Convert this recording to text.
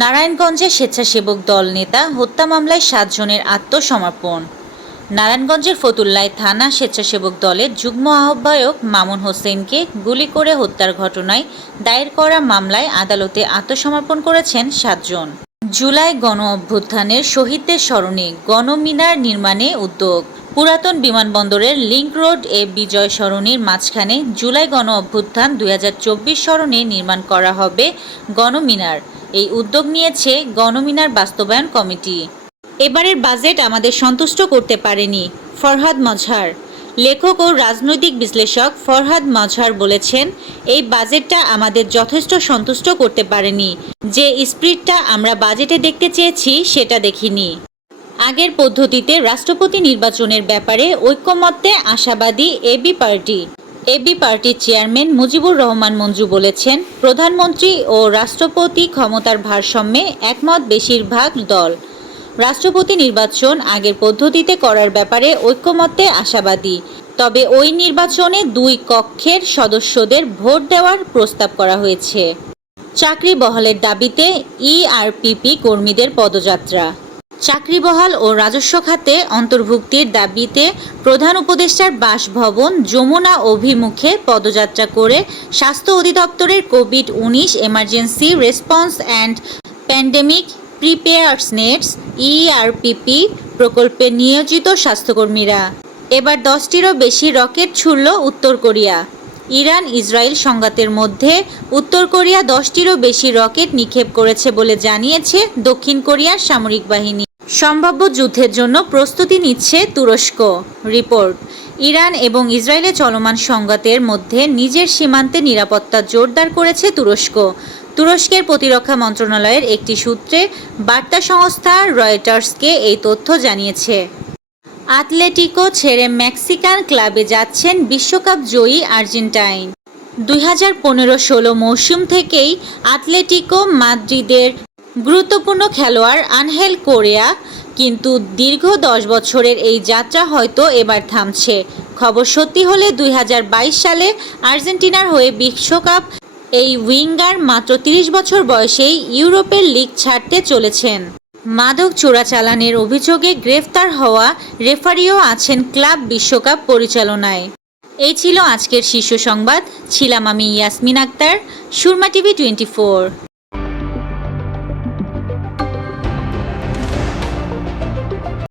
নারায়ণগঞ্জে স্বেচ্ছাসেবক দল নেতা হত্যা মামলায় ৭ জনের আত্মসমর্পণ। নারায়ণগঞ্জের ফতুল্লায় থানা স্বেচ্ছাসেবক দলের যুগ্ম আহ্বায়ক মামুন হোসেনকে গুলি করে হত্যার ঘটনায় দায়ের করা মামলায় আদালতে আত্মসমর্পণ করেছেন ৭ জন। জুলাই গণ অভ্যুত্থানের শহীদদের স্মরণে গণমিনার নির্মাণে উদ্যোগ। পুরাতন বিমানবন্দরের লিংক রোড এ বিজয় সরণির মাঝখানে জুলাই গণ অভ্যুত্থান ২০২৪ স্মরণে নির্মাণ করা হবে গণমিনার। এই উদ্যোগ নিয়েছে গণমিনার বাস্তবায়ন কমিটি। এবারের বাজেট আমাদের সন্তুষ্ট করতে পারেনি, ফরহাদ মজহার। লেখক ও রাজনৈতিক বিশ্লেষক ফরহাদ মজহার বলেছেন, এই বাজেটটা আমাদের যথেষ্ট সন্তুষ্ট করতে পারেনি। যে স্পিরিটটা আমরা বাজেটে দেখতে চেয়েছি সেটা দেখিনি। আগের পদ্ধতিতে রাষ্ট্রপতি নির্বাচনের ব্যাপারে ঐক্যমত্যে আশাবাদী এবি পার্টির চেয়ারম্যান মুজিবুর রহমান মঞ্জু বলেছেন, প্রধানমন্ত্রী ও রাষ্ট্রপতি ক্ষমতার ভারসাম্যে একমত বেশিরভাগ দল। রাষ্ট্রপতি নির্বাচন আগের পদ্ধতিতে করার ব্যাপারে ঐক্যমত্যে আশাবাদী, তবে ওই নির্বাচনে ২ কক্ষের সদস্যদের ভোট দেওয়ার প্রস্তাব করা হয়েছে। চাকরি বহালের দাবিতে ইআরপিপি কর্মীদের পদযাত্রা। চাকরি বহাল ও রাজস্ব খাতে অন্তর্ভুক্তির দাবিতে প্রধান উপদেষ্টার বাসভবন যমুনা অভিমুখে পদযাত্রা করে স্বাস্থ্য অধিদপ্তরের COVID-19 emergency response and pandemic preparedness ERPP প্রকল্পে নিয়োজিত স্বাস্থ্যকর্মীরা। এবার ১০টিরও বেশি রকেট ছুড়ল উত্তর কোরিয়া। ইরান ইসরায়েল সংঘাতের মধ্যে উত্তর কোরিয়া ১০টিরও বেশি রকেট নিক্ষেপ করেছে বলে জানিয়েছে দক্ষিণ কোরিয়ার সামরিক বাহিনী। সম্ভাব্য যুদ্ধের জন্য প্রস্তুতি নিচ্ছে তুরস্ক। রিপোর্ট, ইরান এবং ইসরায়েলে চলমান সংঘাতের মধ্যে নিজের সীমান্তে নিরাপত্তা জোরদার করেছে তুরস্ক। তুরস্কের প্রতিরক্ষা মন্ত্রণালয়ের একটি সূত্রে বার্তা সংস্থা রয়টার্সকে এই তথ্য জানিয়েছে। আতলেটিকো ছেড়ে মেক্সিকান ক্লাবে যাচ্ছেন বিশ্বকাপ জয়ী আর্জেন্টাইন। ২০১৫-১৬ মৌসুম থেকেই আতলেটিকো মাদ্রিদের গুরুত্বপূর্ণ খেলোয়াড় আনহেল কোরেয়া, কিন্তু দীর্ঘ ১০ বছরের এই যাত্রা হয়তো এবার থামছে। খবর সত্যি হলে ২০২২ সালে আর্জেন্টিনার হয়ে বিশ্বকাপ এই উইঙ্গার মাত্র ৩০ বছর বয়সেই ইউরোপের লিগ ছাড়তে চলেছেন। মাদক চোরাচালানের অভিযোগে গ্রেফতার হওয়া রেফারিও আছেন ক্লাব বিশ্বকাপ পরিচালনায়। এই ছিল আজকের শীর্ষ সংবাদ। ছিলাম আমি ইয়াসমিন আক্তার, সুরমা টিভি 24।